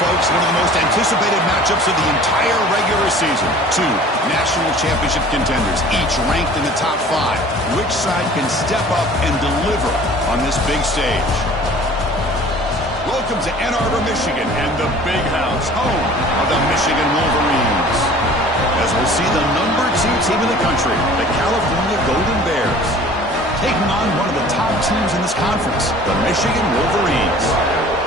folks, one of the most anticipated matchups of the entire regular season. Two national championship contenders, each ranked in the top 5. Which side can step up and deliver on this big stage? Welcome to Ann Arbor, Michigan, and the Big House, home of the Michigan Wolverines. As we'll see the number 2 team in the country, the California Golden Bears, taking on one of the top teams in this conference, the Michigan Wolverines.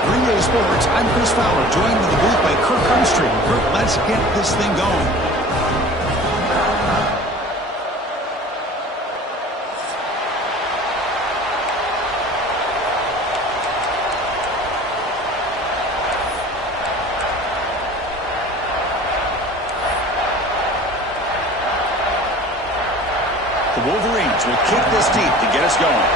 Green Day Sports, I'm Chris Fowler, joined in the booth by Kirk Humstreet. Kirk, let's get this thing going. The Wolverines will kick this deep to get us going.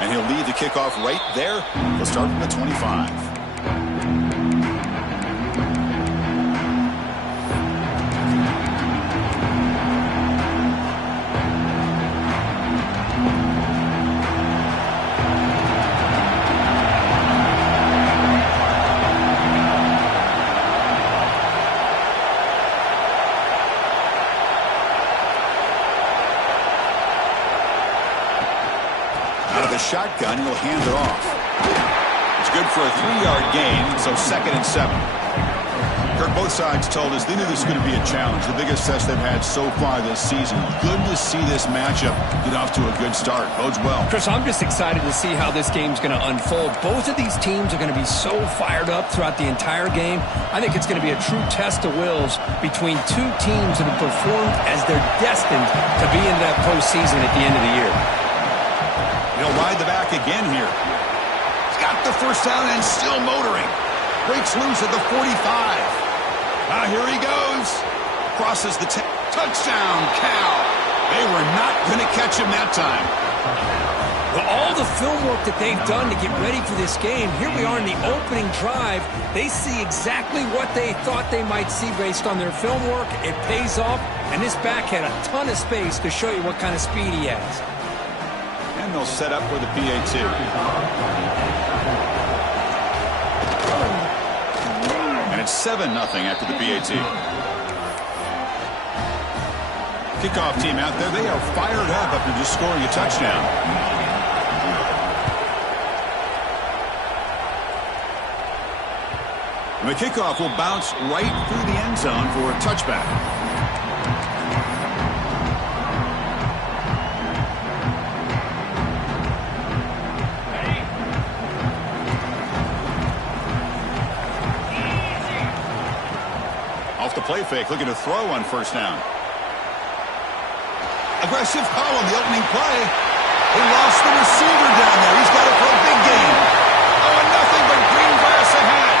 And he'll lead the kickoff right there. He'll start from the 25. The shotgun, he'll hand it off. It's good for a 3-yard gain, so 2nd and 7. Kirk, both sides told us they knew this was going to be a challenge, the biggest test they've had so far this season. Good to see this matchup get off to a good start. Bodes well. Chris, I'm just excited to see how this game's going to unfold. Both of these teams are going to be so fired up throughout the entire game. I think it's going to be a true test of wills between two teams that have performed as they're destined to be in that postseason at the end of the year. He'll ride the back again here. He's got the first down and still motoring. Breaks loose at the 45. Here he goes. Crosses the touchdown, Cal. They were not going to catch him that time. Well, all the film work that they've done to get ready for this game, here we are in the opening drive. They see exactly what they thought they might see based on their film work. It pays off, and this back had a ton of space to show you what kind of speed he has. And they'll set up for the PAT. And it's 7-0 after the PAT. Kickoff team out there, they are fired up after just scoring a touchdown. And the kickoff will bounce right through the end zone for a touchback. The play fake, looking to throw on first down. Aggressive call on the opening play. They lost the receiver down there. He's got it for a big gain. Oh, and nothing but green grass ahead.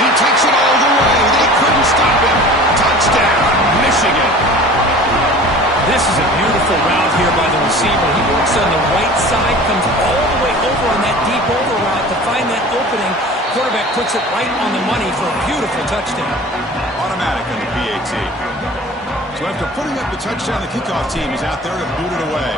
He takes it all the way. They couldn't stop him. Touchdown, Michigan. This is a beautiful route here by the receiver. He works on the right side, comes all the way over on that deep over route to find that opening. Quarterback puts it right on the money for a beautiful touchdown. Automatic on the PAT. So after putting up the touchdown, the kickoff team is out there to boot it away.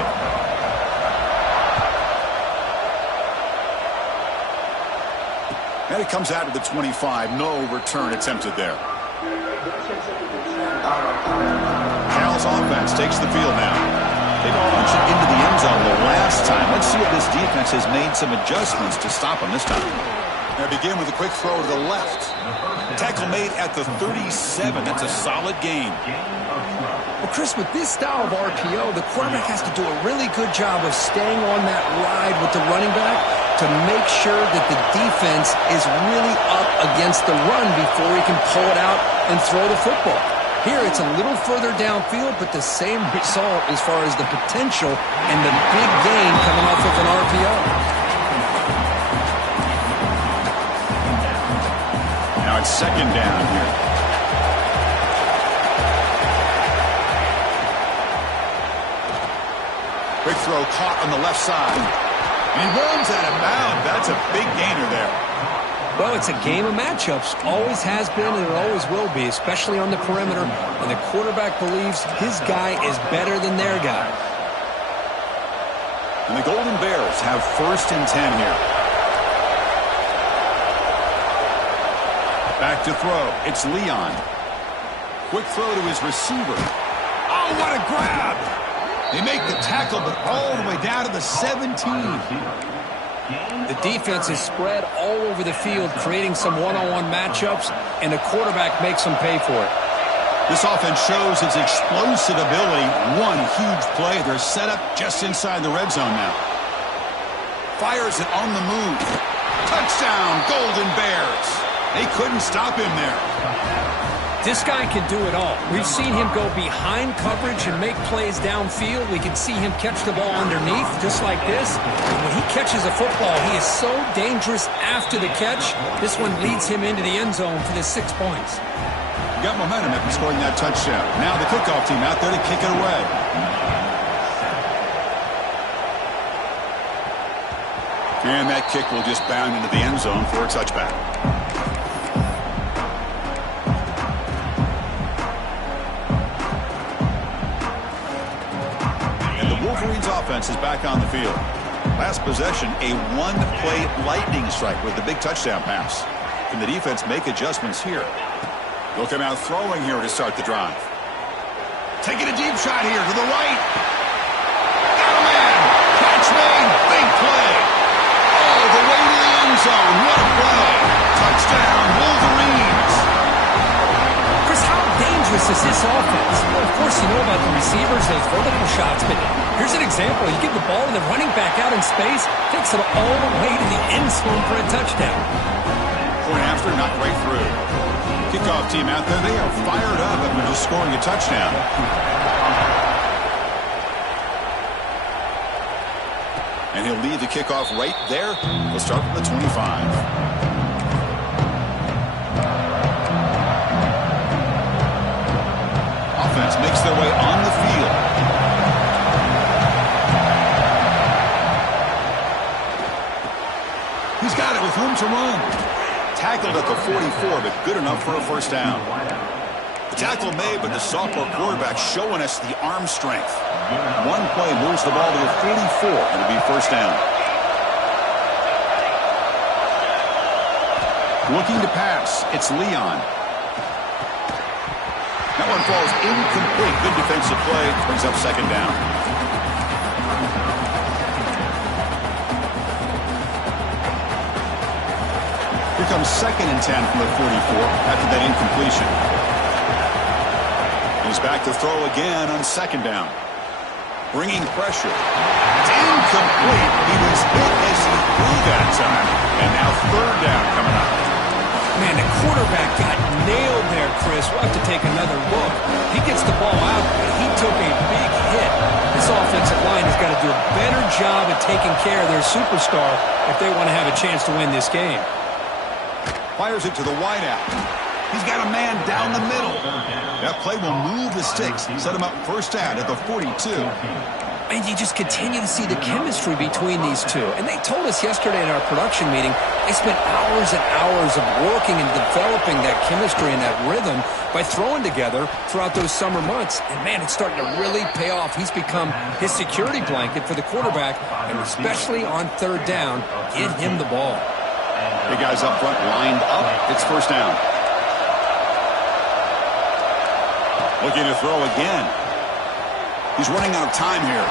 And it comes out to the 25. No return attempted there. Cal's offense takes the field now. They launched it into the end zone the last time. Let's see if this defense has made some adjustments to stop them this time. They begin with a quick throw to the left. Tackle made at the 37. That's a solid gain. Well, Chris, with this style of RPO, the quarterback has to do a really good job of staying on that ride with the running back to make sure that the defense is really up against the run before he can pull it out and throw the football. Here, it's a little further downfield, but the same result as far as the potential and the big gain coming off of an RPO. Now it's second down here. Quick throw caught on the left side. And he runs out of bounds. That's a big gainer there. Well, it's a game of matchups. Always has been and it always will be, especially on the perimeter. And the quarterback believes his guy is better than their guy. And the Golden Bears have 1st and 10 here. Back to throw. It's Leon. Quick throw to his receiver. Oh, what a grab! They make the tackle, but all the way down to the 17. The defense is spread all over the field, creating some one-on-one matchups, and the quarterback makes them pay for it. This offense shows its explosive ability. One huge play. They're set up just inside the red zone now. Fires it on the move. Touchdown, Golden Bears. They couldn't stop him there. This guy can do it all. We've seen him go behind coverage and make plays downfield. We can see him catch the ball underneath, just like this. And when he catches a football, he is so dangerous after the catch. This one leads him into the end zone for the 6 points. Got momentum after scoring that touchdown. Now the kickoff team out there to kick it away. And that kick will just bound into the end zone for a touchback. Wolverines offense is back on the field. Last possession, a one-play lightning strike with the big touchdown pass. Can the defense make adjustments here? They'll come out throwing here to start the drive. Taking a deep shot here to the right. Got a man. Catch made. Big play. All the way to the end zone. What a play. Touchdown, Wolverines. Chris, how dangerous is this offense? Well, of course, you know about the receivers, those vertical shots, but here's an example. You give the ball to the running back out in space, takes it all the way to the end zone for a touchdown. Point after, not right through. Kickoff team out there, they are fired up after just scoring a touchdown. And he'll leave the kickoff right there. We'll start from the 25. Offense makes their way on the field. He's got it with room to run. Tackled at the 44, but good enough for a first down. The tackle made, but the sophomore quarterback showing us the arm strength. One play moves the ball to the 44, and it'll be first down. Looking to pass, it's Leon. That one falls incomplete. Good defensive play. Brings up second down. Here comes 2nd and 10 from the 44 after that incompletion. He's back to throw again on second down. Bringing pressure. It's incomplete. He was hit as he threw that time. And now third down coming up. Man, the quarterback got nailed there, Chris. We'll have to take another look. He gets the ball out, but he took a big hit. This offensive line has got to do a better job of taking care of their superstar if they want to have a chance to win this game. Fires it to the wideout. He's got a man down the middle. That play will move the sticks. Set him up first down at the 42. And you just continue to see the chemistry between these two. And they told us yesterday in our production meeting, they spent hours and hours of working and developing that chemistry and that rhythm by throwing together throughout those summer months. And, man, it's starting to really pay off. He's become his security blanket for the quarterback, and especially on third down, get him the ball. Big guys up front lined up. It's first down. Looking to throw again. He's running out of time here.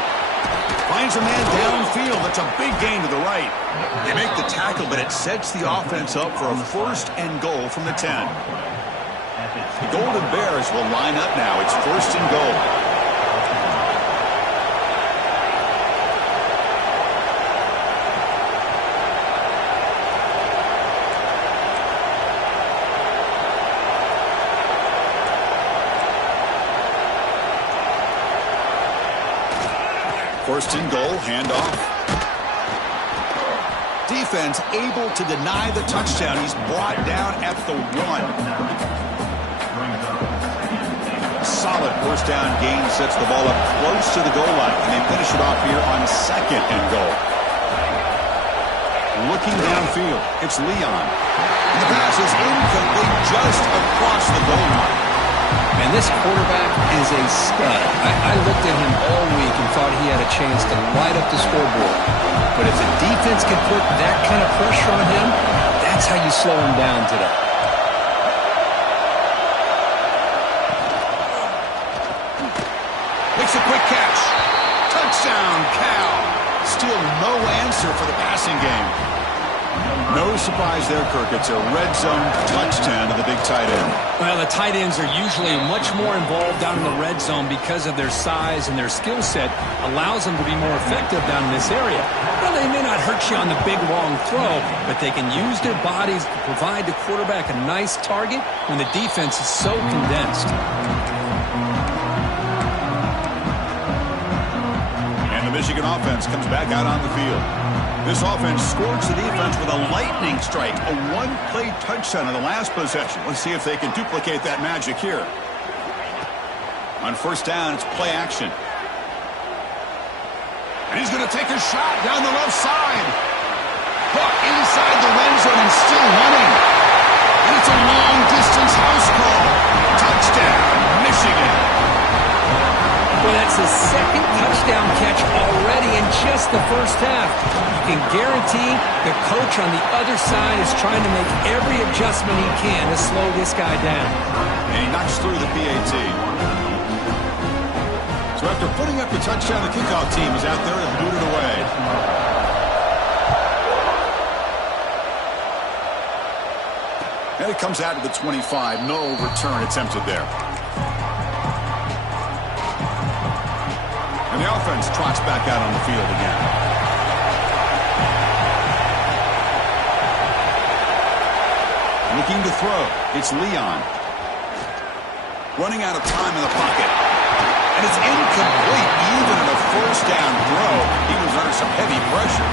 Finds a man downfield. That's a big gain to the right. They make the tackle, but it sets the offense up for a first and goal from the 10. The Golden Bears will line up now. It's first and goal. First and goal, handoff. Defense able to deny the touchdown. He's brought down at the 1. Solid first down gain sets the ball up close to the goal line. And they finish it off here on second and goal. Looking downfield, it's Leon. And the pass is incomplete just across the goal line. And this This quarterback is a stud. I looked at him all week and thought he had a chance to light up the scoreboard. But if the defense can put that kind of pressure on him, that's how you slow him down today. Makes a quick catch. Touchdown, Cal. Still no answer for the passing game. No surprise there, Kirk. It's a red zone touchdown to the big tight end. Well, the tight ends are usually much more involved down in the red zone because of their size and their skill set allows them to be more effective down in this area. Well, they may not hurt you on the big, long throw, but they can use their bodies to provide the quarterback a nice target when the defense is so condensed. And the Michigan offense comes back out on the field. This offense scores the defense with a lightning strike, a one-play touchdown on the last possession. Let's see if they can duplicate that magic here. On first down, it's play action. And he's going to take a shot down the left side. Caught inside the red zone and still running. And it's a long-distance house call. Touchdown, Michigan. Well, that's his second touchdown catch already in just the first half. You can guarantee the coach on the other side is trying to make every adjustment he can to slow this guy down. And he knocks through the PAT. So after putting up the touchdown, the kickoff team is out there and boot it away. And it comes out to the 25. No return attempted there. And the offense trots back out on the field again. Looking to throw. It's Leon. Running out of time in the pocket. And it's incomplete, even in a first down throw. He was under some heavy pressure.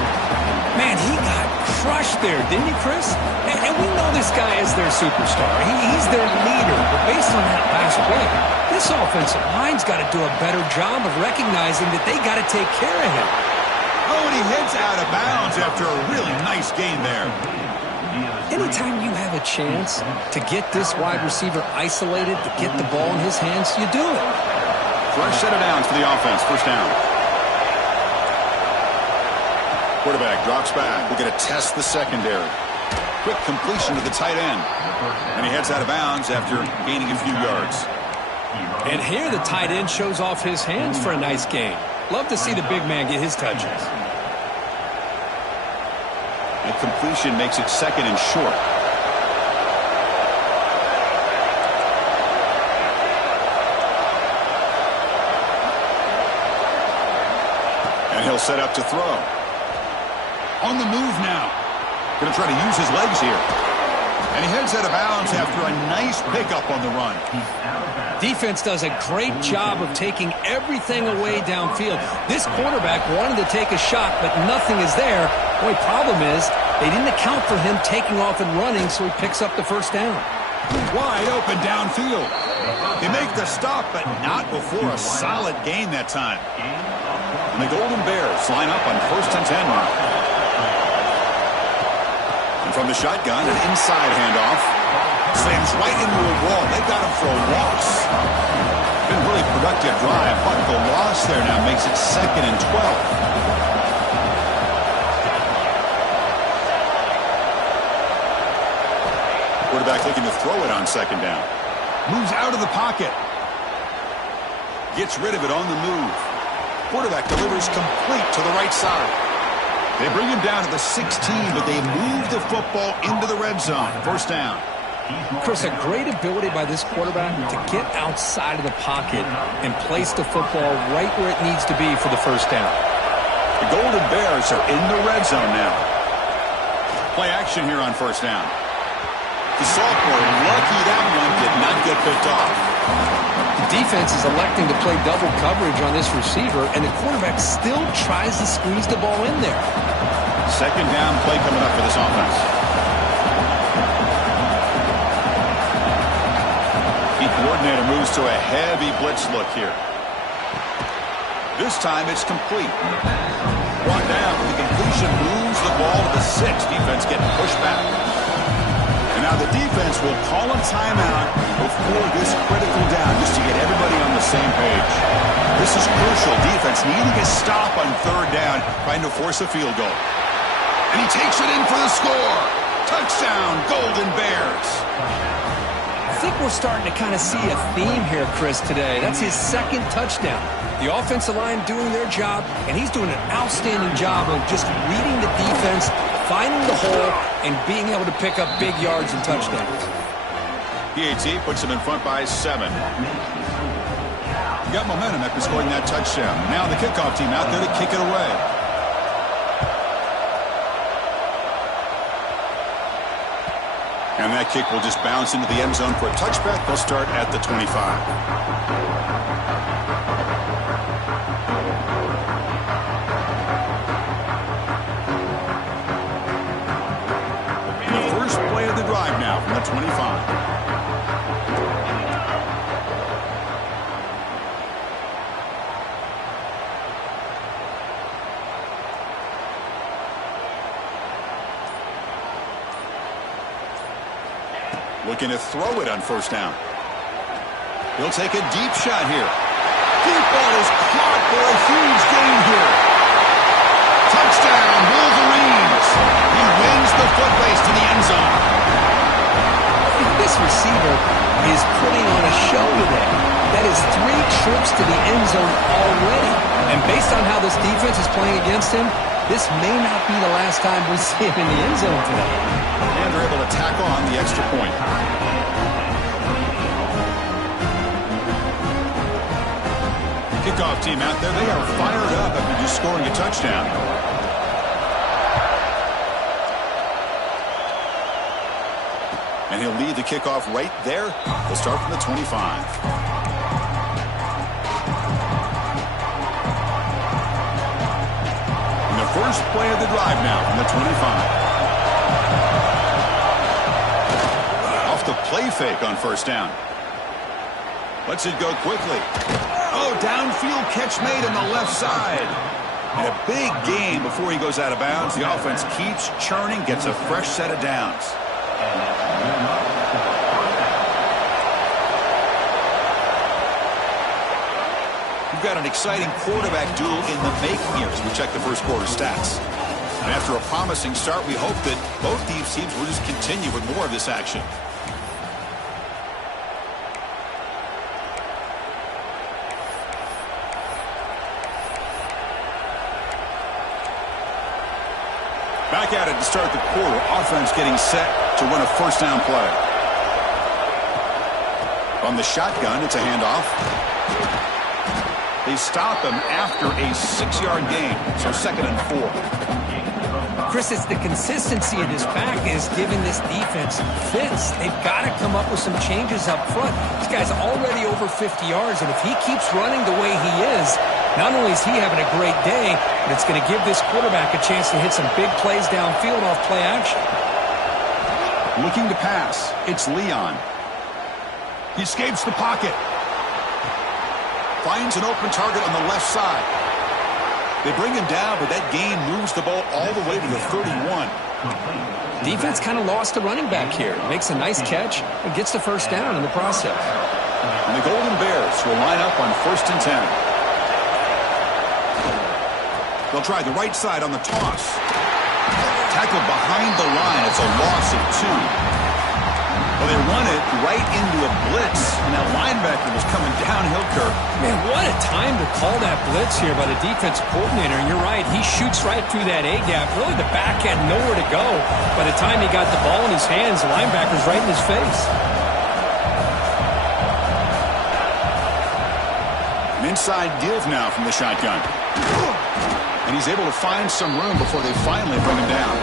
Man, he got crushed there, didn't he, Chris? And we know this guy is their superstar. He's their leader. But based on that last play, this offensive line's got to do a better job of recognizing that they got to take care of him. Oh, and he heads out of bounds after a really nice gain there. Anytime you have a chance to get this wide receiver isolated, to get the ball in his hands, you do it. Fresh set of downs for the offense. First down. Quarterback drops back. We're going to test the secondary. Quick completion to the tight end. And he heads out of bounds after gaining a few yards. And here the tight end shows off his hands for a nice gain. Love to see the big man get his touches. And completion makes it second and short. And he'll set up to throw. On the move now. Going to try to use his legs here. And he heads out of bounds after a nice pickup on the run. Defense does a great job of taking everything away downfield. This quarterback wanted to take a shot, but nothing is there. The only problem is they didn't account for him taking off and running, so he picks up the first down. Wide open downfield. They make the stop, but not before a solid gain that time. And the Golden Bears line up on first and 10 now. And from the shotgun, an inside handoff. Slams right into a wall. They've got him for a loss. Been a really productive drive, but the loss there now makes it second and 12. Quarterback looking to throw it on second down. Moves out of the pocket. Gets rid of it on the move. Quarterback delivers complete to the right side. They bring him down to the 16, but they move the football into the red zone. First down. Chris, a great ability by this quarterback to get outside of the pocket and place the football right where it needs to be for the first down. The Golden Bears are in the red zone now. Play action here on first down. The sophomore, lucky that one did not get picked off. The defense is electing to play double coverage on this receiver, and the quarterback still tries to squeeze the ball in there. Second down play coming up for this offense. The coordinator moves to a heavy blitz look here. This time it's complete. Brought down, the completion moves the ball to the 6. Defense getting pushed back. And now Now the defense will call a timeout before this critical down just to get everybody on the same page. This is crucial. Defense needing a stop on third down, trying to force a field goal. And he takes it in for the score. Touchdown, Golden Bears. I think we're starting to kind of see a theme here, Chris, today. That's his second touchdown. The offensive line doing their job, and he's doing an outstanding job of just reading the defense, finding the hole, and being able to pick up big yards and touchdowns. PAT puts him in front by 7. Got momentum after scoring that touchdown. Now the kickoff team out there to kick it away. And that kick will just bounce into the end zone for a touchback. They'll start at the 25. The first play of the drive now from the 25. Looking to throw it on first down. He'll take a deep shot here. Deep ball is caught for a huge gain here. Touchdown, Wolverines. He wins the foot race to the end zone. This receiver is putting on a show today. That is 3 trips to the end zone already. And based on how this defense is playing against him, this may not be the last time we see him in the end zone today. And they're able to tack on the extra point. Kickoff team out there, they are fired up after just scoring a touchdown. And he'll lead the kickoff right there. They'll start from the 25. And the first play of the drive now from the 25. Off the play fake on first down. Lets it go quickly. Oh, downfield catch made on the left side. And a big gain before he goes out of bounds. The offense keeps churning, gets a fresh set of downs. We've got an exciting quarterback duel in the making here as we check the first quarter stats. And after a promising start, we hope that both these teams will just continue with more of this action. Back at it to start the quarter. Offense getting set to run a first down play. On the shotgun, it's a handoff. They stop him after a 6-yard gain, so 2nd and 4. Chris, it's the consistency of this back is giving this defense fits. They've got to come up with some changes up front. This guy's already over 50 yards, and if he keeps running the way he is, not only is he having a great day, but it's going to give this quarterback a chance to hit some big plays downfield off play action. Looking to pass. It's Leon. He escapes the pocket. Finds an open target on the left side. They bring him down, but that gain moves the ball all the way to the 31. Defense kind of lost the running back here. Makes a nice catch and gets the first down in the process. And the Golden Bears will line up on 1st and 10. They'll try the right side on the toss. Tackled behind the line. It's a loss of 2. Well, they run it right into a blitz, and that linebacker was coming downhill, Kirk. Man, what a time to call that blitz here by the defensive coordinator. And you're right, he shoots right through that A-gap. Really, the back had nowhere to go. By the time he got the ball in his hands, the linebacker's right in his face. An inside give now from the shotgun. And he's able to find some room before they finally bring him down.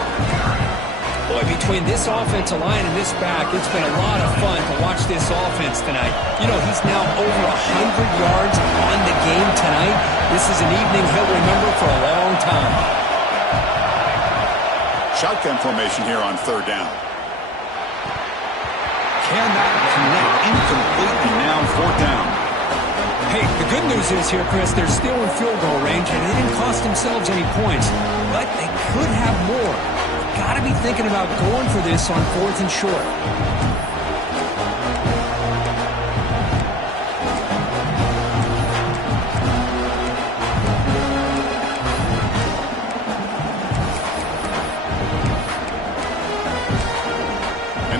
Boy, between this offensive line and this back, it's been a lot of fun to watch this offense tonight. You know, he's now over 100 yards on the game tonight. This is an evening he'll remember for a long time. Shotgun formation here on 3rd down. Cannot connect, incomplete, and now 4th down. Hey, the good news is here, Chris, they're still in field goal range, and they didn't cost themselves any points. But they could have more. got to be thinking about going for this on 4th and short.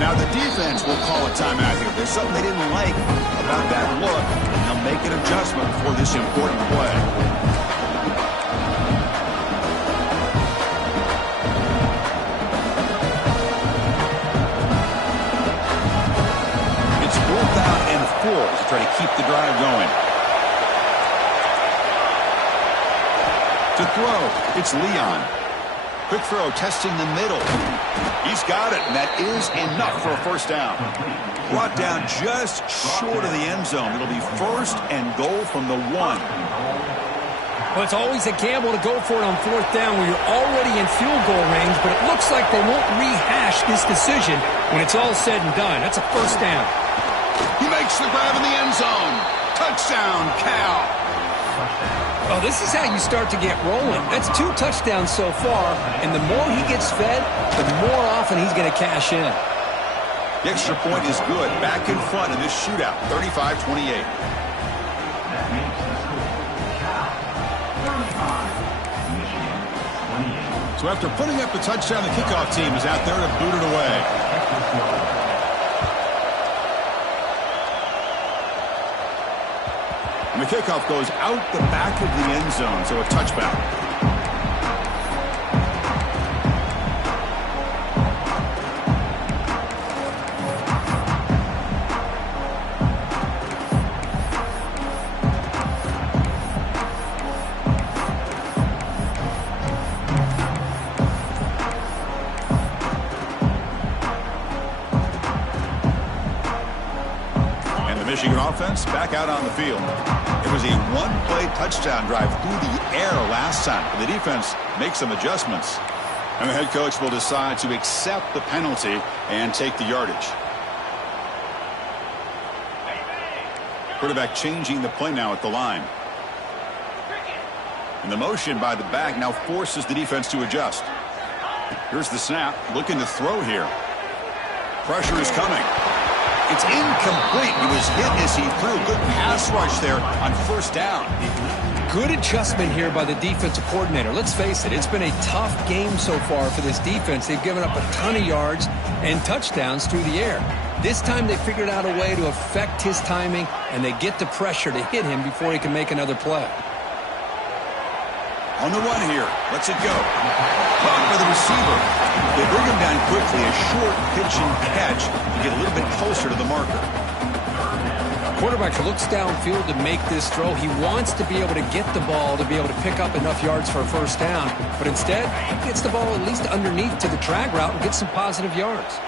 Now the defense will call a timeout here. There's something they didn't like about that look, and they'll make an adjustment for this important play. It's 4th down and 4 to try to keep the drive going. To throw, it's Leon. Quick throw, testing the middle. He's got it, and that is enough for a first down. Brought down just short of the end zone. It'll be 1st and goal from the 1. Well, it's always a gamble to go for it on 4th down when you're already in field goal range, but it looks like they won't rehash this decision when it's all said and done. That's a first down. He makes the grab in the end zone. Touchdown, Cal. Oh, this is how you start to get rolling. That's 2 touchdowns so far, and the more he gets fed, the more often he's going to cash in. The extra point is good. Back in front in this shootout, 35-28. So after putting up the touchdown, the kickoff team is out there to boot it away. And the kickoff goes out the back of the end zone, so a touchback. Michigan offense back out on the field. It was a one-play touchdown drive through the air last time. The defense makes some adjustments. And the head coach will decide to accept the penalty and take the yardage. Quarterback changing the play now at the line. And the motion by the back now forces the defense to adjust. Here's the snap. Looking to throw here. Pressure is coming. It's incomplete. He was hit as he threw. Good pass rush there on 1st down. Good adjustment here by the defensive coordinator. Let's face it, it's been a tough game so far for this defense. They've given up a ton of yards and touchdowns through the air. This time they figured out a way to affect his timing, and they get the pressure to hit him before he can make another play. On the run here. Lets it go. Caught by the receiver. They bring him down quickly. A short pitch and catch to get a little bit closer to the marker. Quarterback looks downfield to make this throw. He wants to be able to get the ball to be able to pick up enough yards for a first down. But instead, he gets the ball at least underneath to the drag route and gets some positive yards.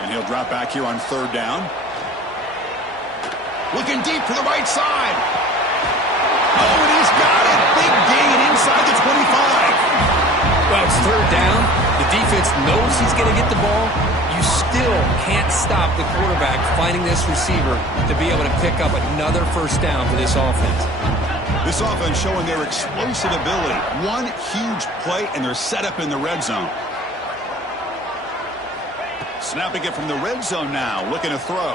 And he'll drop back here on 3rd down. Looking deep to the right side. Oh, and he's got it. Big gain inside the 25. Well, it's 3rd down. The defense knows he's going to get the ball. You still can't stop the quarterback finding this receiver to be able to pick up another first down for this offense. This offense showing their explosive ability. One huge play, and they're set up in the red zone. Snapping it from the red zone now. Looking to throw.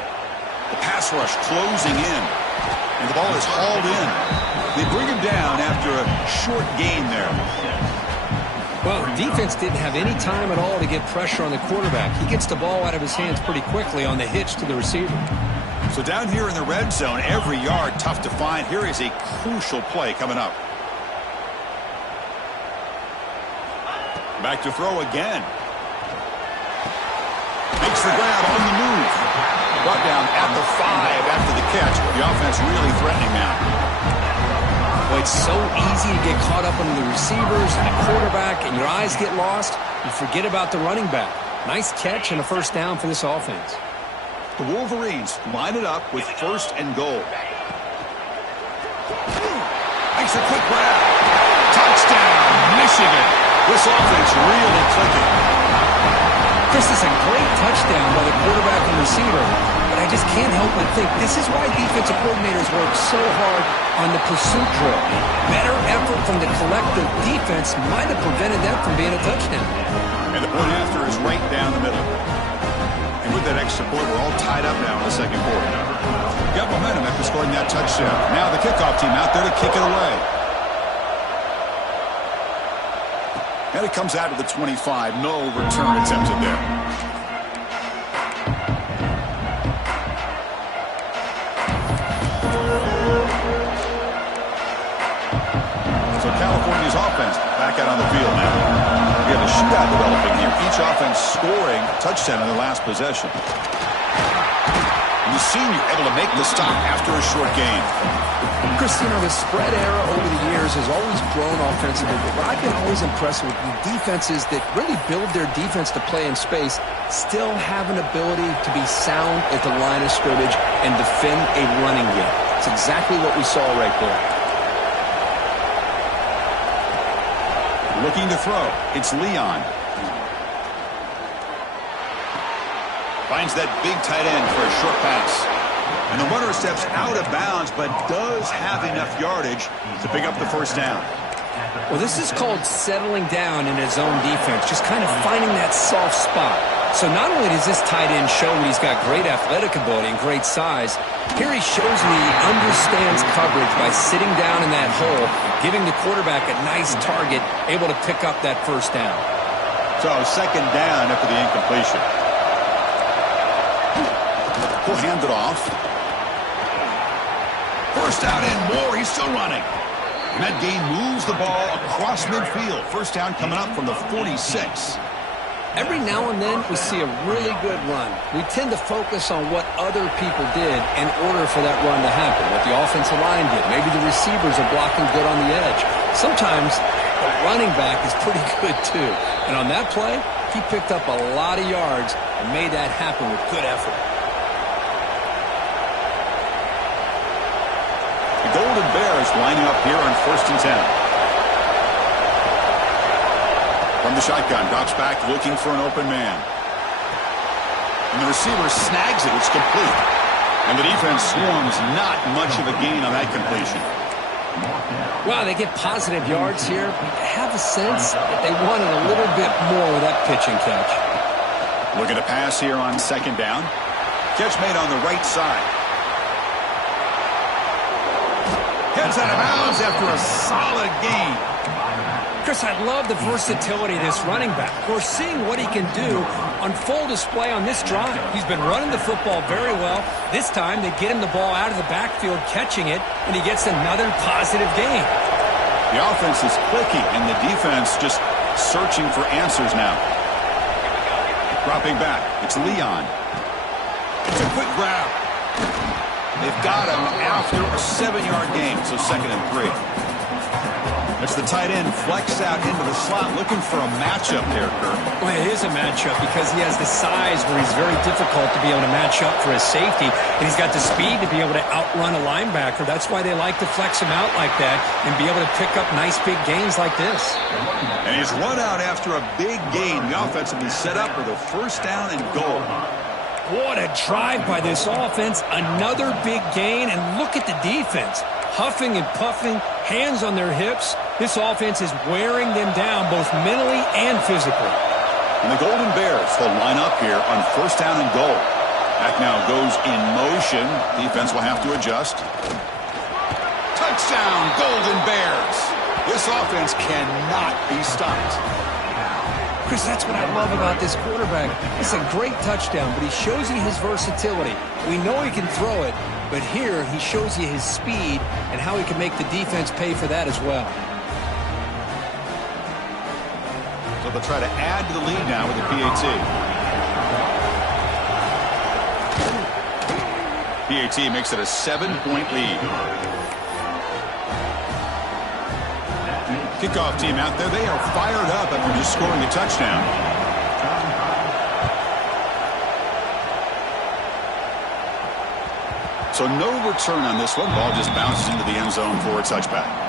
The pass rush closing in. And the ball is hauled in. They bring him down after a short gain there. Well, defense didn't have any time at all to get pressure on the quarterback. He gets the ball out of his hands pretty quickly on the hitch to the receiver. So down here in the red zone, every yard tough to find. Here is a crucial play coming up. Back to throw again. Makes the grab on the move. Brought down at the 5 after the catch. The offense really threatening now. Well, it's so easy to get caught up under the receivers and the quarterback, and your eyes get lost. You forget about the running back. Nice catch and a first down for this offense. The Wolverines line it up with 1st and goal. Makes a quick grab. Touchdown, Michigan. This offense really clicking. This is a great touchdown by the quarterback and receiver, but I just can't help but think this is why defensive coordinators work so hard on the pursuit drill. Better effort from the collective defense might have prevented that from being a touchdown. And the point after is right down the middle. And with that extra point, we're all tied up now in the second quarter. Got momentum after scoring that touchdown. Now the kickoff team out there to kick it away. And it comes out to the 25. No return attempted there. So California's offense back out on the field now. We have a shootout developing here. Each offense scoring a touchdown in their last possession. And the senior able to make the stop after a short gain. Chris, the spread era over the years has always grown offensively, but what I've been always impressed with the defenses that really build their defense to play in space still have an ability to be sound at the line of scrimmage and defend a running game. It's exactly what we saw right there. Looking to throw. It's Leon. Finds that big tight end for a short pass. And the runner steps out of bounds, but does have enough yardage to pick up the first down. Well, this is called settling down in his own defense, just kind of finding that soft spot. So not only does this tight end show that he's got great athletic ability and great size, here he shows that he understands coverage by sitting down in that hole, giving the quarterback a nice target, able to pick up that first down. So second down after the incompletion. He'll hand it off. First down and more. He's still running. And that gain moves the ball across midfield. First down coming up from the 46. Every now and then we see a really good run. We tend to focus on what other people did in order for that run to happen, what the offensive line did. Maybe the receivers are blocking good on the edge. Sometimes the running back is pretty good too. And on that play, he picked up a lot of yards and made that happen with good effort. The Golden Bears lining up here on 1st and 10. From the shotgun, drops back looking for an open man. And the receiver snags it. It's complete. And the defense swarms. Not much of a gain on that completion. Wow, they get positive yards here. I have a sense that they wanted a little bit more with that pitch and catch. Look at a pass here on second down. Catch made on the right side. Gets out of bounds after a solid gain. Chris, I love the versatility of this running back. We're seeing what he can do on full display on this drive. He's been running the football very well. This time, they get him the ball out of the backfield, catching it, and he gets another positive gain. The offense is clicking, and the defense just searching for answers now. Dropping back. It's Leon. It's a quick grab. They've got him after a 7-yard gain, so 2nd and 3. It's the tight end flexed out into the slot, looking for a matchup there, Kirk. Well, it is a matchup because he has the size where he's very difficult to be able to match up for his safety, and he's got the speed to be able to outrun a linebacker. That's why they like to flex him out like that and be able to pick up nice big gains like this. And he's run out after a big gain. The offense will be set up for the first down and goal. What a drive by this offense. Another big gain, and look at the defense. Huffing and puffing, hands on their hips. This offense is wearing them down both mentally and physically. And the Golden Bears will line up here on first down and goal. That now goes in motion. Defense will have to adjust. Touchdown, Golden Bears. This offense cannot be stopped. Chris, that's what I love about this quarterback. It's a great touchdown, but he shows you his versatility. We know he can throw it, but here he shows you his speed and how he can make the defense pay for that as well. So they'll try to add to the lead now with the PAT. PAT makes it a 7-point lead. Kickoff team out there, they are fired up after just scoring a touchdown. So no return on this one. Ball just bounces into the end zone for a touchback.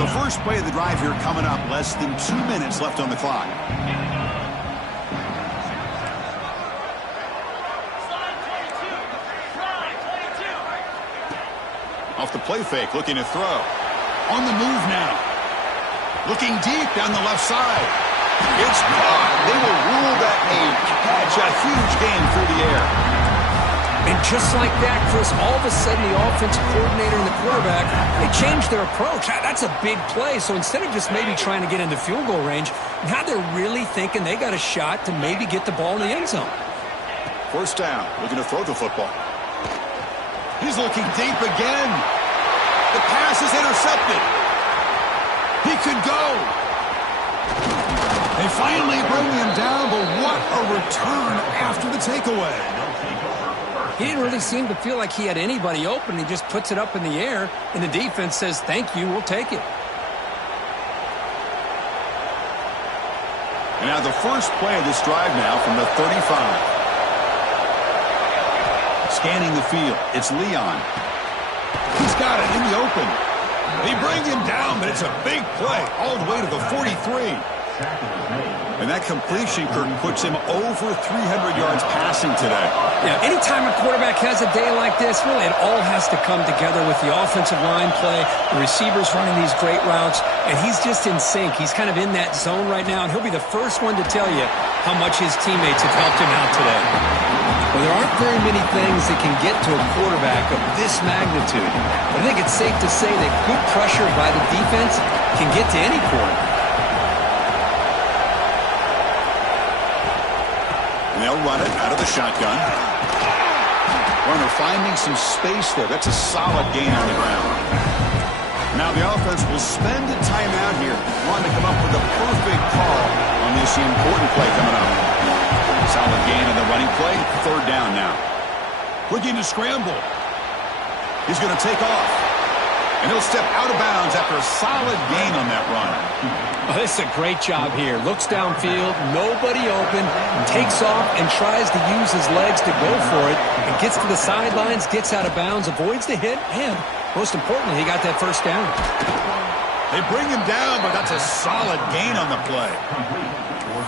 The first play of the drive here coming up. Less than 2 minutes left on the clock. Off the play fake, looking to throw. On the move now. Looking deep down the left side. It's caught. They will rule that a catch, a huge gain through the air. And just like that, Chris, all of a sudden the offensive coordinator and the quarterback, they changed their approach. That's a big play. So instead of just maybe trying to get into field goal range, now they're really thinking they got a shot to maybe get the ball in the end zone. First down, looking to throw the football. He's looking deep again. The pass is intercepted. He could go. They finally bring him down, but what a return after the takeaway. He didn't really seem to feel like he had anybody open. He just puts it up in the air, and the defense says, thank you, we'll take it. And now the first play of this drive now from the 35. Scanning the field, it's Leon. He's got it in the open. They bring him down, but it's a big play all the way to the 43. And that completion, Kirk, puts him over 300 yards passing today. Yeah, anytime a quarterback has a day like this, really it all has to come together with the offensive line play, the receivers running these great routes, and he's just in sync. He's kind of in that zone right now, and he'll be the first one to tell you how much his teammates have helped him out today. Well, there aren't very many things that can get to a quarterback of this magnitude. But I think it's safe to say that good pressure by the defense can get to any quarterback. And they'll run it out of the shotgun. Runner finding some space there. That's a solid gain on the ground. Now the offense will spend a timeout here. Wanting to come up with a perfect call on this important play coming up. Solid gain on the running play. Third down now. Looking to scramble. He's going to take off. And he'll step out of bounds after a solid gain on that run. Oh, this is a great job here. Looks downfield, nobody open, takes off and tries to use his legs to go for it. And gets to the sidelines, gets out of bounds, avoids the hit, and most importantly, he got that first down. They bring him down, but that's a solid gain on the play.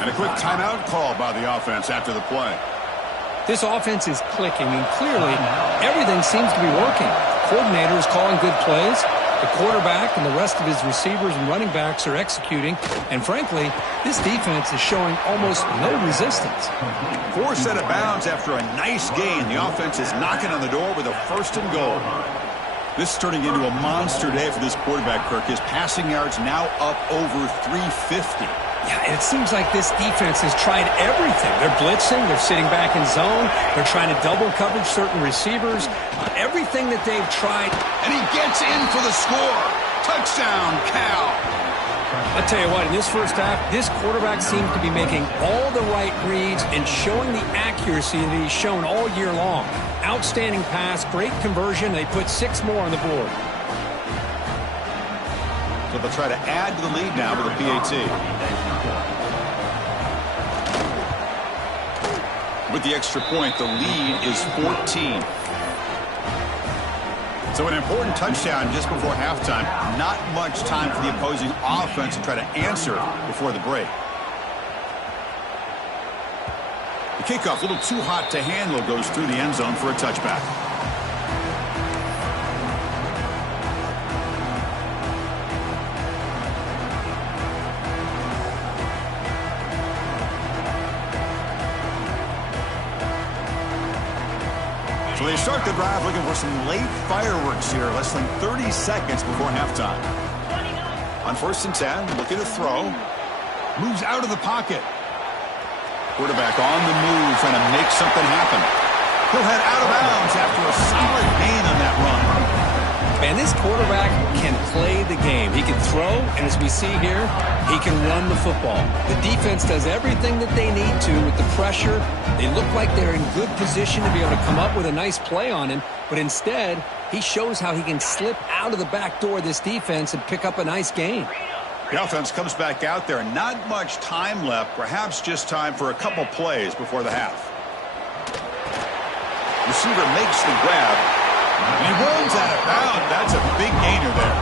And a quick timeout call by the offense after the play. This offense is clicking, and clearly everything seems to be working. The coordinator is calling good plays. The quarterback and the rest of his receivers and running backs are executing. And frankly, this defense is showing almost no resistance. Forced out of bounds after a nice gain. The offense is knocking on the door with a first and goal. This is turning into a monster day for this quarterback, Kirk. His passing yards now up over 350. Yeah, and it seems like this defense has tried everything. They're blitzing, they're sitting back in zone, they're trying to double coverage certain receivers. Everything that they've tried. And he gets in for the score. Touchdown, Cal. I'll tell you what, in this first half, this quarterback seems to be making all the right reads and showing the accuracy that he's shown all year long. Outstanding pass, great conversion. They put 6 more on the board. So they'll try to add to the lead now with a PAT. With the extra point, the lead is 14. So an important touchdown just before halftime. Not much time for the opposing offense to try to answer before the break. The kickoff, a little too hot to handle, goes through the end zone for a touchback. So they start the drive looking for some late fireworks here, less than 30 seconds before halftime. On 1st and 10, looking to throw. Moves out of the pocket. Quarterback on the move, trying to make something happen. He'll head out of bounds after a solid gain on that run. Man, this quarterback can play the game. He can throw, and as we see here, he can run the football. The defense does everything that they need to with the pressure. They look like they're in good position to be able to come up with a nice play on him, but instead, he shows how he can slip out of the back door of this defense and pick up a nice gain. The offense comes back out there. Not much time left, perhaps just time for a couple plays before the half. Receiver makes the grab. And he runs out of bounds. That's a big gainer there.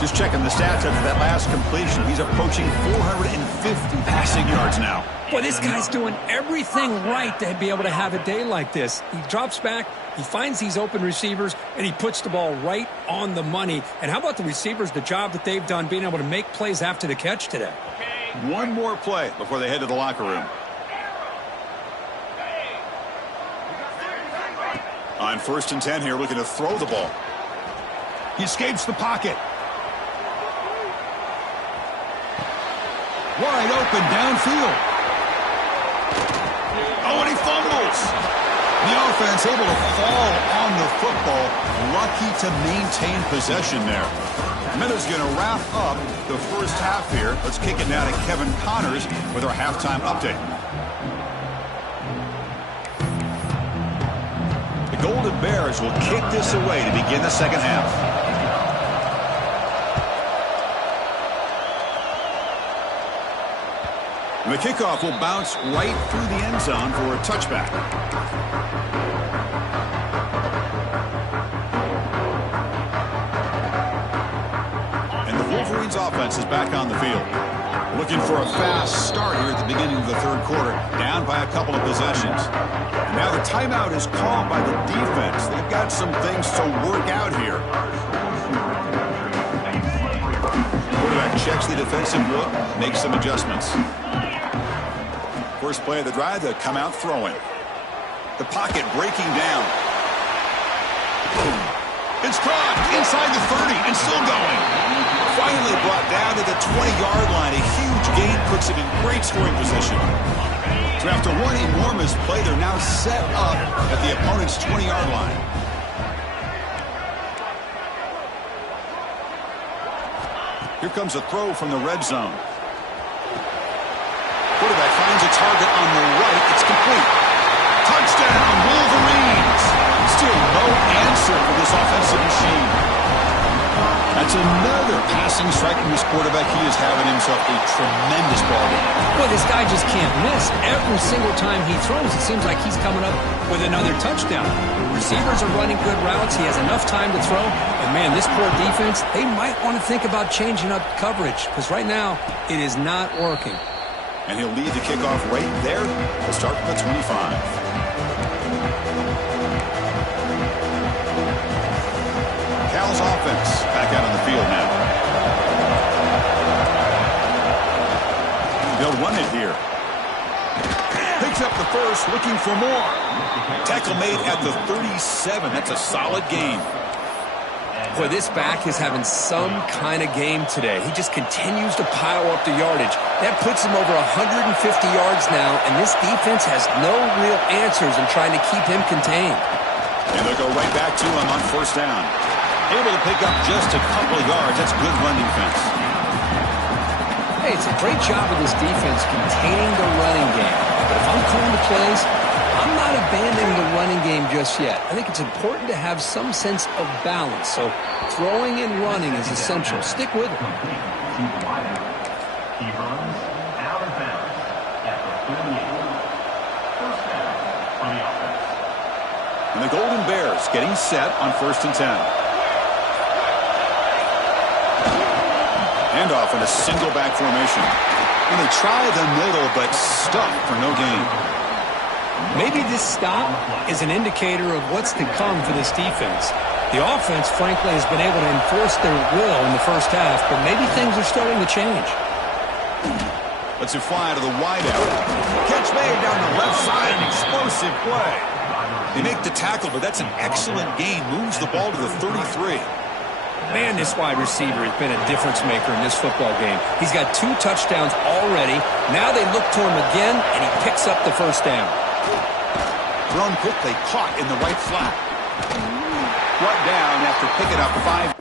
Just check checking the stats after that last completion. He's approaching 450 passing yards now. Boy, this guy's doing everything right to be able to have a day like this. He drops back, he finds these open receivers, and he puts the ball right on the money. And how about the receivers, the job that they've done being able to make plays after the catch today? One more play before they head to the locker room. On 1st and 10 here, looking to throw the ball. He escapes the pocket. Wide open downfield. Oh, and he fumbles. The offense able to fall on the football. Lucky to maintain possession there. Minutes going to wrap up the first half here. Let's kick it now to Kevin Connors with our halftime update. The Golden Bears will kick this away to begin the second half. And the kickoff will bounce right through the end zone for a touchback. And the Wolverines offense is back on the field. Looking for a fast start here at the beginning of the third quarter, down by a couple of possessions. And now the timeout is called by the defense. They've got some things to work out here. Quarterback checks the defensive look, makes some adjustments. First play of the drive, they come out throwing. The pocket breaking down. It's caught inside the 30 and still going. Finally brought down to the 20-yard line. A huge gain puts it in great scoring position. So after one enormous play, they're now set up at the opponent's 20-yard line. Here comes a throw from the red zone. Quarterback finds a target on the right. It's complete. Touchdown, Wolverines. Still no answer for this offensive machine. That's another passing strike from this quarterback. He is having himself a tremendous ball game. Well, this guy just can't miss. Every single time he throws, it seems like he's coming up with another touchdown. The receivers are running good routes. He has enough time to throw. And, man, this poor defense, they might want to think about changing up coverage because right now it is not working. And he'll lead the kickoff right there. We'll start from the 25. Cal's offense back out on the field now. They'll run it here. Picks up the first, looking for more. Tackle made at the 37. That's a solid gain. Boy, this back is having some kind of game today. He just continues to pile up the yardage. That puts him over 150 yards now, and this defense has no real answers in trying to keep him contained. And they'll go right back to him on 1st down. Able to pick up just a couple of yards. That's good run defense. Hey, it's a great job of this defense containing the running game. But if I'm calling the plays, I'm not abandoning the running game just yet. I think it's important to have some sense of balance. So throwing and running is essential. Stick with it. He runs out of bounds at the 38. First down for the offense. And the Golden Bears getting set on 1st and 10. Handoff in a single back formation. And they try the middle, but stuck for no gain. Maybe this stop is an indicator of what's to come for this defense. The offense, frankly, has been able to enforce their will in the first half, but maybe things are starting to change. Lets it fly to the wideout. Catch made down the left side, an explosive play. They make the tackle, but that's an excellent gain. Moves the ball to the 33. Man, this wide receiver has been a difference maker in this football game. He's got 2 touchdowns already. Now they look to him again, and he picks up the first down. Thrown quickly, caught in the right flat. Brought down after picking up 5.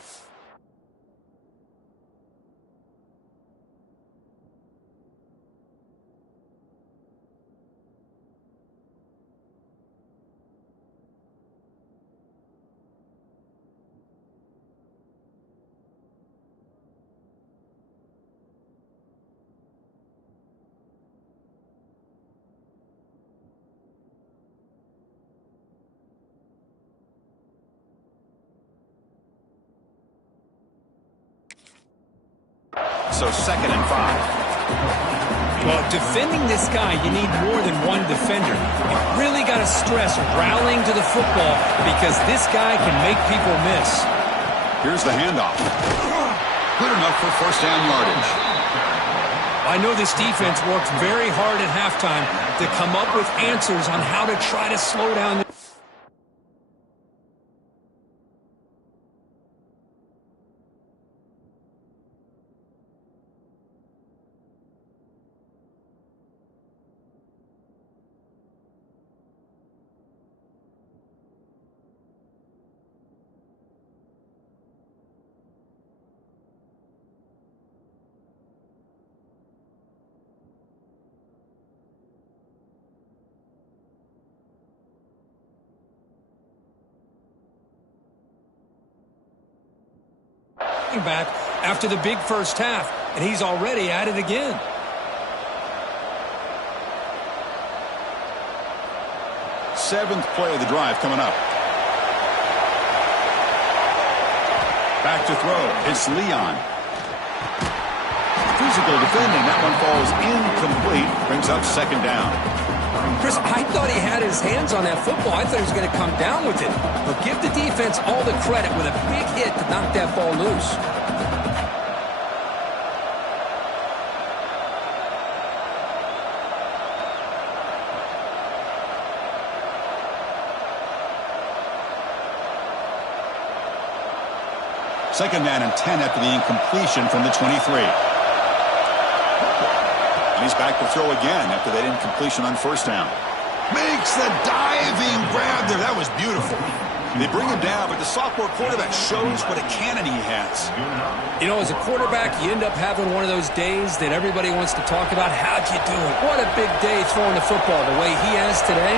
so 2nd and 5. Well, defending this guy, you need more than one defender. You really got to stress rallying to the football because this guy can make people miss. Here's the handoff. Good enough for first down yardage. I know this defense worked very hard at halftime to come up with answers on how to try to slow down. Back after the big first half, and he's already at it again. Seventh play of the drive coming up. Back to throw. It's Leon. Physical defending. That one falls incomplete. Brings up 2nd down. Chris, I thought he had his hands on that football. I thought he was going to come down with it. But give the defense all the credit with a big hit to knock that ball loose. Second down and 10 after the incompletion from the 23. And he's back to throw again after that incompletion on first down. Makes the diving grab there. That was beautiful. They bring him down, but the sophomore quarterback shows what a cannon he has. You know, as a quarterback, you end up having one of those days that everybody wants to talk about. How'd you do it? What a big day throwing the football the way he has today.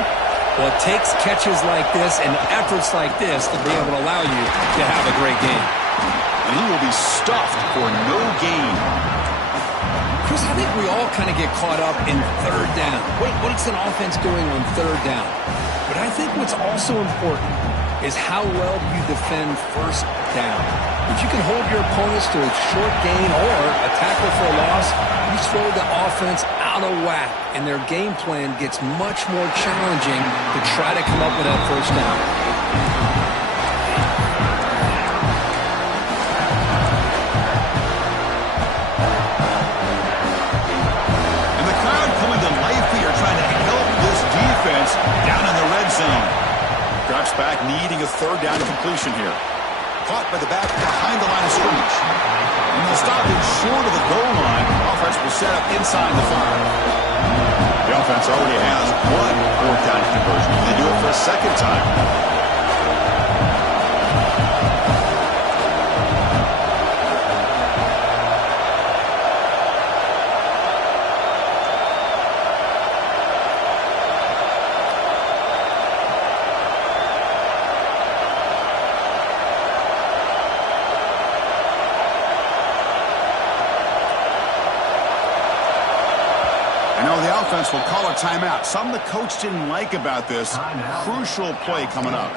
Well, it takes catches like this and efforts like this to be able to allow you to have a great game. And he will be stuffed for no gain. Chris, I think we all kind of get caught up in third down. What's an offense doing on third down? But I think what's also important is how well you defend first down. If you can hold your opponents to a short gain or a tackle for a loss, you throw the offense out of whack, and their game plan gets much more challenging to try to come up with that first down. Down in the red zone. Drops back, needing a third down completion here. Caught by the back behind the line of scrimmage. And they'll stop him short of the goal line. Offense will set up inside the 5. The offense already has one fourth down conversion. They do it for a second time. Offense will call a timeout. Something the coach didn't like about this. Crucial play coming up.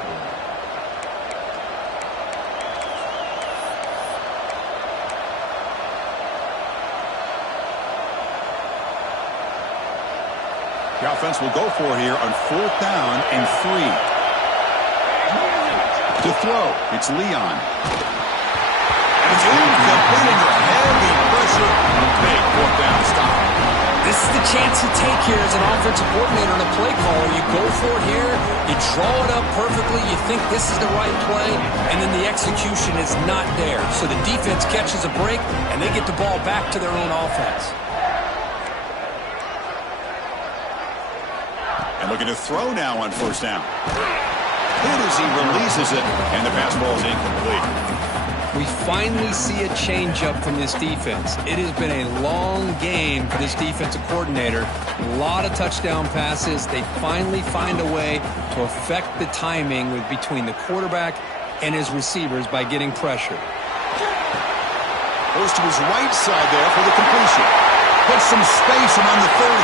The offense will go for it here on 4th down and 3. To throw, it's Leon. And it's incomplete under heavy pressure. Big 4th down stop. This is the chance you take here as an offensive coordinator and a play caller. You go for it here, you draw it up perfectly, you think this is the right play, and then the execution is not there. So the defense catches a break, and they get the ball back to their own offense. And looking to throw now on first down. Hit as he releases it, and the pass ball is incomplete. We finally see a change-up from this defense. It has been a long game for this defensive coordinator. A lot of touchdown passes. They finally find a way to affect the timing between the quarterback and his receivers by getting pressure. Goes to his right side there for the completion. Puts some space around the 30.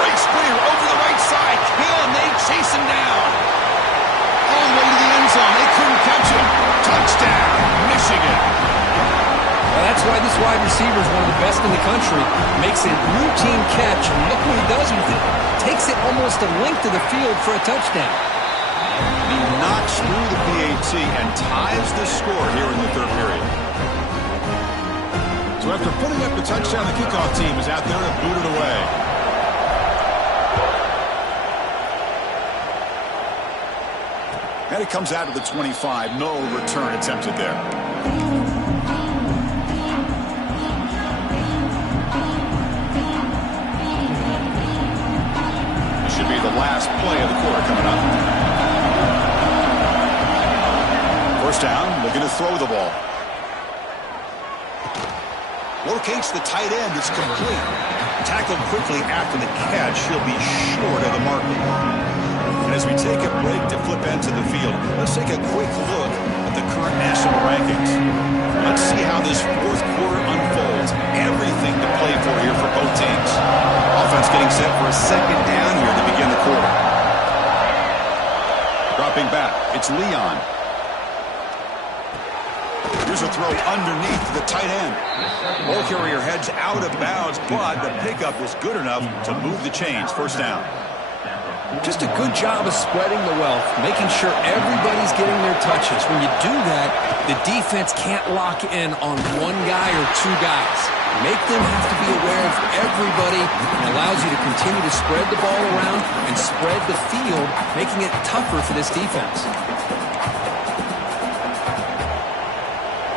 Breaks clear over the right side. Can they chase him down? All the way to the end zone. They couldn't catch him. Touchdown, Michigan. Well, that's why this wide receiver is one of the best in the country. Makes a routine catch, and look what he does with it. Takes it almost a length of the field for a touchdown. He knocks through the PAT and ties the score here in the third period. So after putting up the touchdown, the kickoff team is out there to boot it away. And it comes out of the 25. No return attempted there. This should be the last play of the quarter coming up. First down, looking to throw the ball. Locates the tight end. It's complete. Tackled quickly after the catch. He'll be short of the marker. And as we take a break to flip into the field, let's take a quick look at the current national rankings. Let's see how this fourth quarter unfolds. Everything to play for here for both teams. Offense getting set for a second down here to begin the quarter. Dropping back, it's Leon. Here's a throw underneath the tight end. Ball carrier heads out of bounds, but the pickup is good enough to move the chains. First down. Just a good job of spreading the wealth, making sure everybody's getting their touches. When you do that, the defense can't lock in on one guy or two guys. Make them have to be aware of everybody, and allows you to continue to spread the ball around and spread the field, making it tougher for this defense.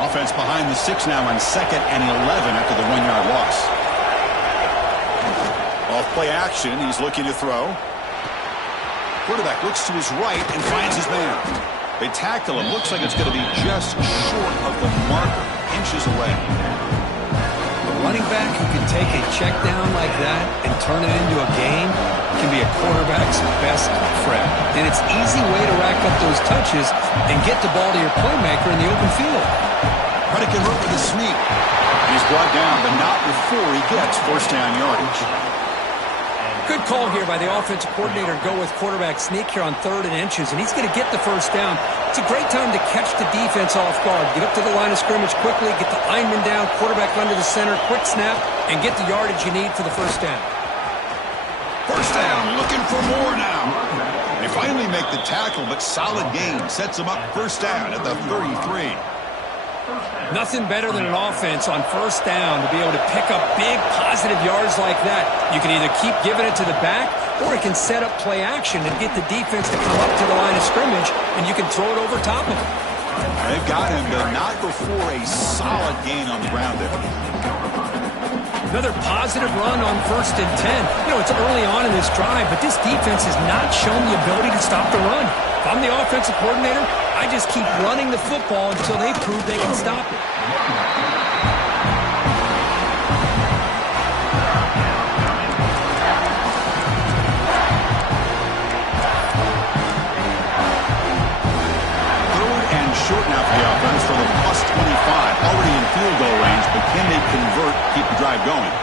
Offense behind the 6 now on 2nd and 11 after the 1-yard loss. Off play action, he's looking to throw. Quarterback looks to his right and finds his man. They tackle him. Looks like it's going to be just short of the marker, inches away. A running back who can take a check down like that and turn it into a gain can be a quarterback's best friend. And it's an easy way to rack up those touches and get the ball to your playmaker in the open field. Predican route with a sneak. He's brought down, but not before he gets first down yardage. Good call here by the offensive coordinator to go with quarterback sneak here on 3rd and inches, and he's going to get the first down. It's a great time to catch the defense off guard. Get up to the line of scrimmage quickly, get the lineman down, quarterback under the center, quick snap, and get the yardage you need for the first down. First down, looking for more now. They finally make the tackle, but solid gain sets them up first down at the 33. Nothing better than an offense on first down to be able to pick up big positive yards like that. You can either keep giving it to the back, or it can set up play action and get the defense to come up to the line of scrimmage, and you can throw it over top of them. They've got him, but not before a solid gain on the ground there. Another positive run on 1st and 10. You know, it's early on in this drive, but this defense has not shown the ability to stop the run. If I'm the offensive coordinator, I just keep running the football until they prove they can stop it. Short now for the offense from the plus 25. Already in field goal range, but can they convert, keep the drive going?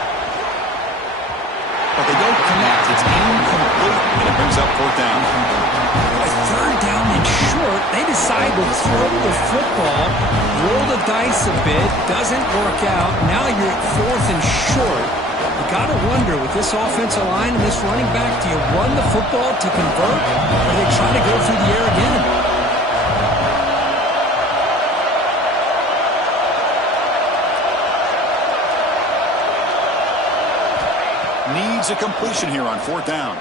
But they don't connect. It's incomplete, and it brings up 4th down. A 3rd down and short, they decide to throw the football, roll the dice a bit, doesn't work out. Now you're at 4th and short. You got to wonder, with this offensive line and this running back, do you run the football to convert, or do they try to go through the air again? Needs a completion here on 4th down.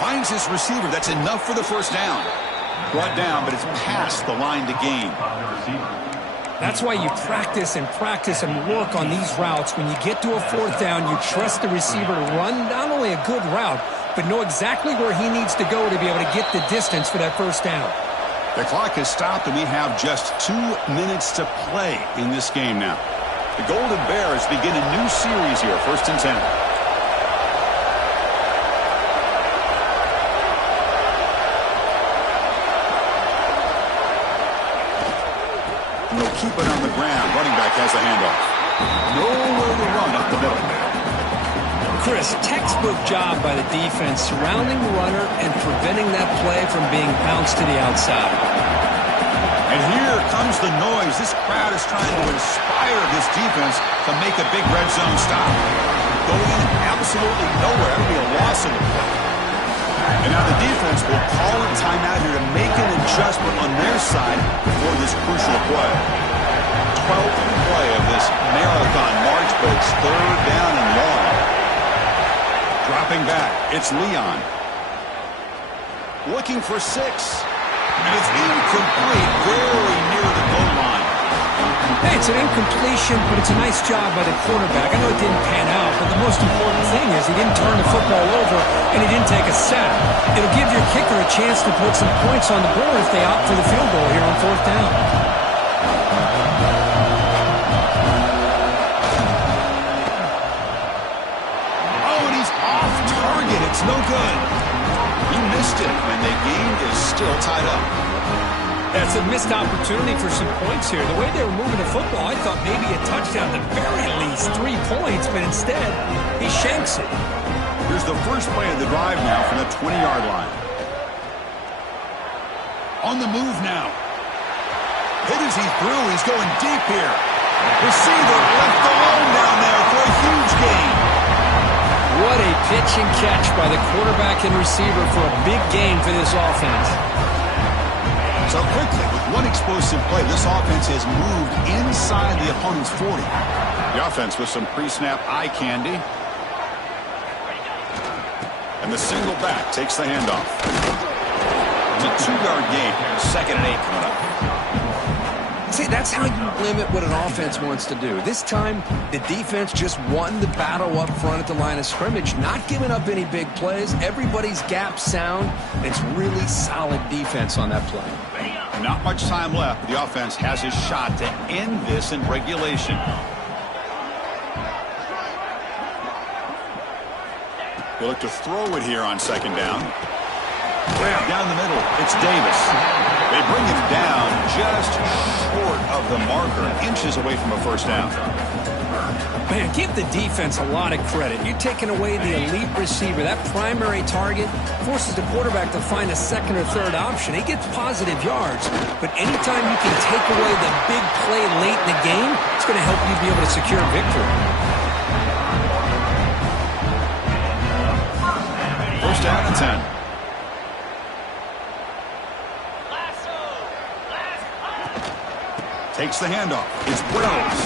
Finds his receiver. That's enough for the first down. Brought down, but it's past the line to gain. That's why you practice and work on these routes. When you get to a 4th down, you trust the receiver to run not only a good route, but know exactly where he needs to go to be able to get the distance for that first down. The clock has stopped, and we have just 2 minutes to play in this game now. The Golden Bears begin a new series here, 1st and 10. And they'll keep it on the ground. Running back has the handoff. Nowhere to run up the middle. Chris, textbook job by the defense surrounding the runner and preventing that play from being bounced to the outside. And here comes the noise. This crowd is trying to inspire this defense to make a big red zone stop. Going absolutely nowhere. That would be a loss of the play. And now the defense will call a timeout here to make an adjustment on their side before this crucial play. 12th play of this marathon march, but it's third down and long. Dropping back, it's Leon. Looking for 6. And it's incomplete, very near the goal line. Hey, it's an incompletion, but it's a nice job by the quarterback. I know it didn't pan out, but the most important thing is he didn't turn the football over and he didn't take a sack. It'll give your kicker a chance to put some points on the board if they opt for the field goal here on 4th down. Oh, and he's off target. It's no good. He missed it, and the game is still tied up. That's a missed opportunity for some points here. The way they were moving the football, I thought maybe a touchdown, at the very least 3 points, but instead, he shanks it. Here's the first play of the drive now from the 20-yard line. On the move now. Hit as he threw. He's going deep here. Receiver left alone down there for a huge gain. What a pitch and catch by the quarterback and receiver for a big gain for this offense. So quickly, with one explosive play, this offense has moved inside the opponent's 40. The offense with some pre-snap eye candy. And the single back takes the handoff. It's a 2-yard gain. 2nd and 8 coming up. See, that's how you limit what an offense wants to do. This time, the defense just won the battle up front at the line of scrimmage, not giving up any big plays. Everybody's gap sound. It's really solid defense on that play. Not much time left. The offense has a shot to end this in regulation. They look to throw it here on 2nd down. Down the middle, it's Davis. They bring him down just short of the marker, inches away from a 1st down. Man, give the defense a lot of credit. You're taking away the elite receiver. That primary target forces the quarterback to find a 2nd or 3rd option. He gets positive yards, but anytime you can take away the big play late in the game, it's going to help you be able to secure victory. 1st down and 10. Takes the handoff. It's Wells.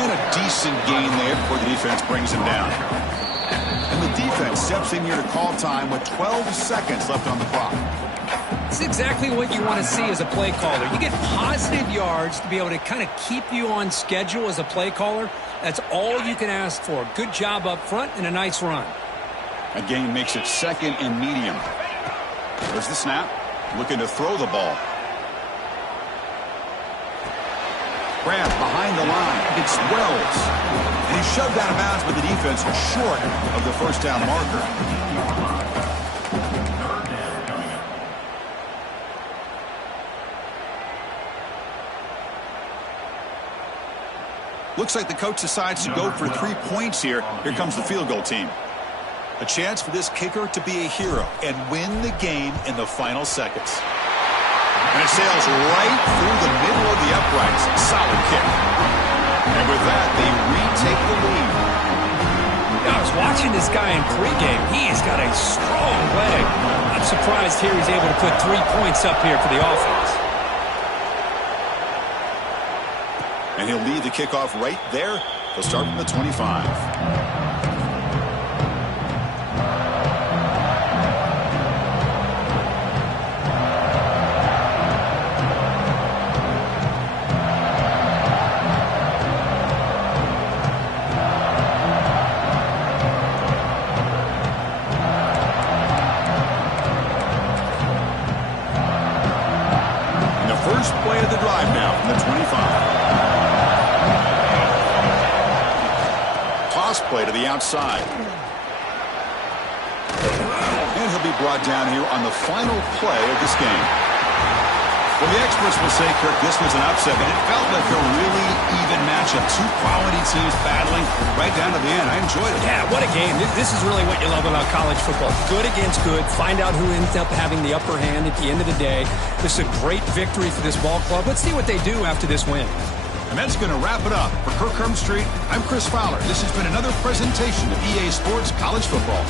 And a decent gain there before the defense brings him down. And the defense steps in here to call time with 12 seconds left on the clock. It's exactly what you want to see as a play caller. You get positive yards to be able to kind of keep you on schedule as a play caller. That's all you can ask for. Good job up front and a nice run. A gain makes it 2nd and medium. There's the snap. Looking to throw the ball. Grab behind the line. It's Wells. And he's shoved out of bounds, but the defense is short of the 1st down marker. Looks like the coach decides to go for 3 points here. Here comes the field goal team. A chance for this kicker to be a hero and win the game in the final seconds. And it sails right through the middle of the uprights. Solid kick. And with that, they retake the lead. I was watching this guy in pregame. He's got a strong leg. I'm surprised here he's able to put 3 points up here for the offense. And he'll lead the kickoff right there. He'll start from the 25. First play of the drive now from the 25. Toss play to the outside. And he'll be brought down here on the final play of this game. Well, the experts will say, Kirk, this was an upset, but it felt like a really even matchup. Two quality teams battling right down to the end. I enjoyed it. Yeah, what a game. This is really what you love about college football. Good against good. Find out who ends up having the upper hand at the end of the day. This is a great victory for this ball club. Let's see what they do after this win. And that's going to wrap it up. For Kirk Street, I'm Chris Fowler. This has been another presentation of EA Sports College Football.